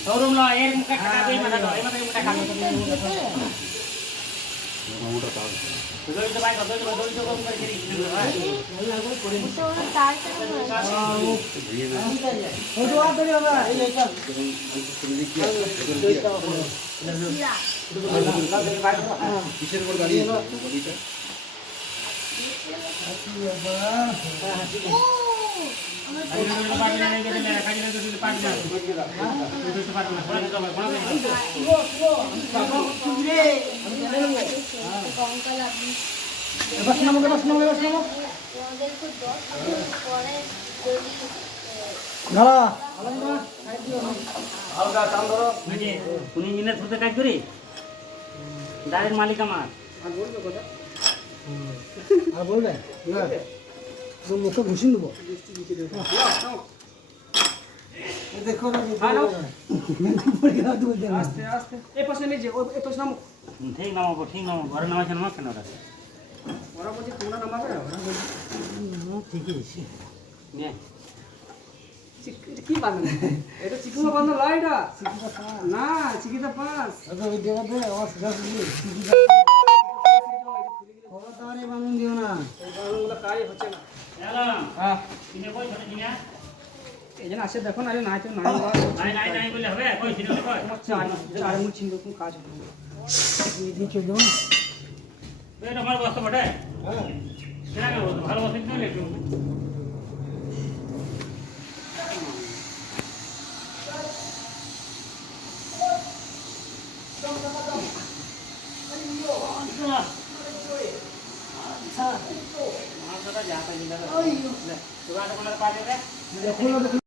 showroom लो एक मुका टाका दे मत दो ए मत मुका टाका दो तो भाई दो तो कम करके तो तार से हो जो आ दे बाबा ए लेका किसर पर गाड़ी है बगीचा मालिक আমার আর বলবে না তো মুখে ঘুষিয়ে দেবো দেখো না আস্তে আস্তে এই পাশে নিয়ে যে এই পাশে নামো ঠিক নামাবো ঘরে নামাইছে নামা কেন ওরা ওরা বলছে তোমরা নামাবে ওরা বলছে ঠিকই আছে নে কি বানানো এটা চিকুমা বানানো লাইটা না চিকিটা পাস আচ্ছা ওই দেবা দে আওয়াজ গাছলি চিকিটা খবরদারে বানান দিও না এই বানানগুলো কাজ হচ্ছে না হ্যাঁ কিনে কই ধরে কিনা এজন আসে দেখো না আরে নাই তো নাই বলে হবে কই ছিল কই চার মুঠ ছিন কোন কাজ হবে এই দিয়ে চলে যাও এটা আমার বস্তা বটে হ্যাঁ কেন ভালো বস্তা দিতে লেটু अच्छा मां का जा पे नहीं लगा ओए तो बात कोन पा दे